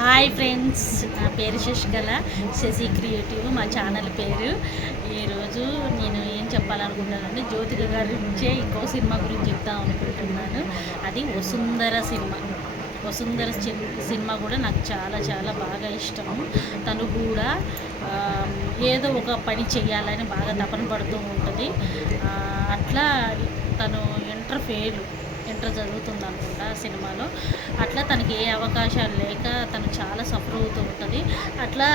Hi friends, నా పేరు Sasikala. Shashi creative మా ఛానల్ పేరు. ఈరోజు నేను ఏం చెప్పాలనుకుంటున్నానంటే జ్యోతిక గారి నుంచే ఇంకో సినిమా గురించి చెప్తాం అనుకుంటున్నాను. అది వసుంధర సినిమా. వసుంధర సినిమా కూడా నాకు చాలా చాలా బాగా ఇష్టము. తను కూడా ఏదో ఒక పని చేయాలని బాగా తపన పడుతూ ఉంటుంది. అట్లా తను ఇంటర్ చదువుతుంది అనుకుంటా సినిమాలో. అట్లా తనకి ఏ అవకాశాలు లేక తను చాలా సఫర్ అవుతూ ఉంటుంది. అట్లా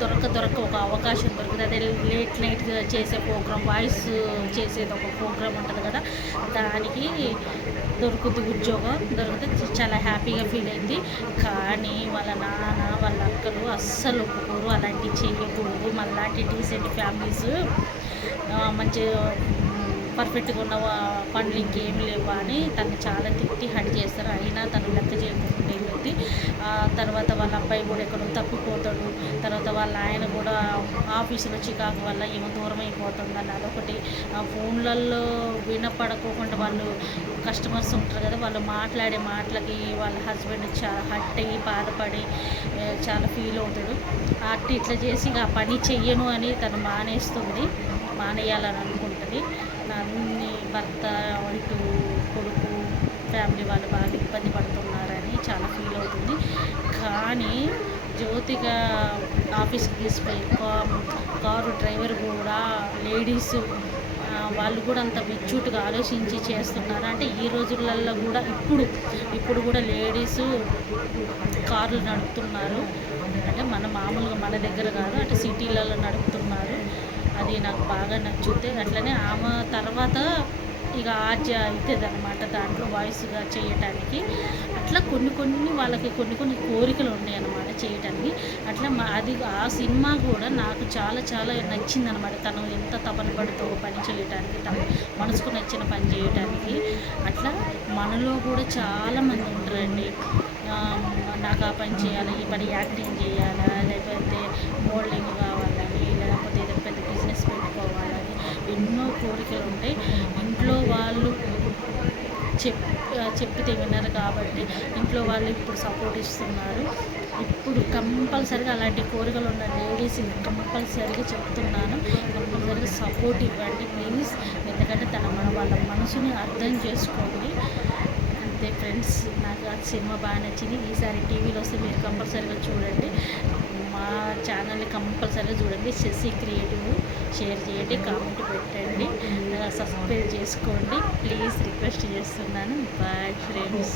దొరక ఒక అవకాశం దొరుకుతుంది. అదే లేట్ నైట్గా చేసే ప్రోగ్రామ్, వాయిస్ చేసేది ఒక ప్రోగ్రామ్ ఉంటుంది కదా, దానికి దొరుకుతుంది ఉద్యోగం. దొరికితే చాలా హ్యాపీగా ఫీల్ అయింది. కానీ వాళ్ళ నాన్న వాళ్ళ అక్కలు అస్సలు ఒప్పుకోరు, అలాంటివి చేయకూడదు. మళ్ళాంటి డీసెంట్ ఫ్యామిలీస్ మంచి పర్ఫెక్ట్గా ఉన్న పనులు ఇంకేం లేవు అని తను చాలా తిట్టి హట్ చేస్తారు. అయినా తను లెక్క చేయకుండా వెళ్ళింది. తర్వాత వాళ్ళ అబ్బాయి కూడా ఎక్కడో తప్పిపోతాడు. తర్వాత వాళ్ళ ఆయన కూడా ఆఫీసులో చికాకు వల్ల ఏమో దూరం అయిపోతుందని అదొకటి. ఫోన్లలో వినపడకోకుండా వాళ్ళు కస్టమర్స్ ఉంటారు కదా, వాళ్ళు మాట్లాడే మాటలకి వాళ్ళ హస్బెండ్ చాలా హట్ అయ్యి బాధపడి చాలా ఫీల్ అవుతాడు. ఇట్లా చేసి ఆ పని చెయ్యను అని తను మానేయాలని అనుకుంటుంది. అన్ని భర్త ఇటు కొడుకు ఫ్యామిలీ వాళ్ళు బాగా ఇబ్బంది పడుతున్నారని చాలా ఫీల్ అవుతుంది. కానీ జ్యోతిక ఆఫీస్కి తీసుకుపోయి కారు డ్రైవర్ కూడా లేడీస్ వాళ్ళు కూడా అంత మెచ్యూర్డ్గా ఆలోచించి చేస్తున్నారు. అంటే ఈ రోజులలో కూడా ఇప్పుడు కూడా లేడీసు కార్లు నడుపుతున్నారు. అంటే మామూలుగా మన దగ్గర కాదు, అంటే సిటీలలో నడుపుతున్నారు. అది నాకు బాగా నచ్చుతే. అట్లనే ఆమె తర్వాత ఇక ఆర్జ అవుతుంది అనమాట దాంట్లో వాయిస్గా చేయటానికి. అట్లా కొన్ని వాళ్ళకి కొన్ని కోరికలు ఉన్నాయి అన్నమాట చేయటానికి. అట్లా అది ఆ సినిమా కూడా నాకు చాలా చాలా నచ్చిందనమాట. తను ఎంత తపన పడుతూ పని చేయటానికి, తన మనసుకు నచ్చిన పని చేయటానికి. అట్లా మనలో కూడా చాలామంది ఉంటారండి, నాకు ఆ పని చేయాలి, ఈ పని యాక్టింగ్ చేయాలా, లేకపోతే మోడలింగ్ కావాలని, లేకపోతే ఏదో పెద్ద బిజినెస్ పెట్టుకోవాలని ఎన్నో కోరికలు ఉంటాయి. ఇంట్లో వాళ్ళు చెప్పితే విన్నారు కాబట్టి ఇంట్లో వాళ్ళు ఇప్పుడు సపోర్ట్ ఇస్తున్నారు. ఇప్పుడు కంపల్సరిగా అలాంటి కోరికలు ఉన్న లేడీస్ కంపల్సరిగా చెప్తున్నాను, కంపల్సరిగా సపోర్ట్ ఇవ్వండి ప్లీజ్. ఎందుకంటే వాళ్ళ మనసుని అర్థం చేసుకోండి. అంతే ఫ్రెండ్స్, నాకు ఆ సినిమా బాగా నచ్చింది. ఈసారి టీవీలో వస్తే మీరు కంపల్సరిగా చూడండి. మా ఛానల్ని కంపల్సరీగా చూడండి. శశి క్రియేటివ్ షేర్ చేయండి, కామెంట్ పెట్టండి, సబ్స్క్రైబ్ చేసుకోండి ప్లీజ్, రిక్వెస్ట్ చేస్తున్నాను. Bye friends.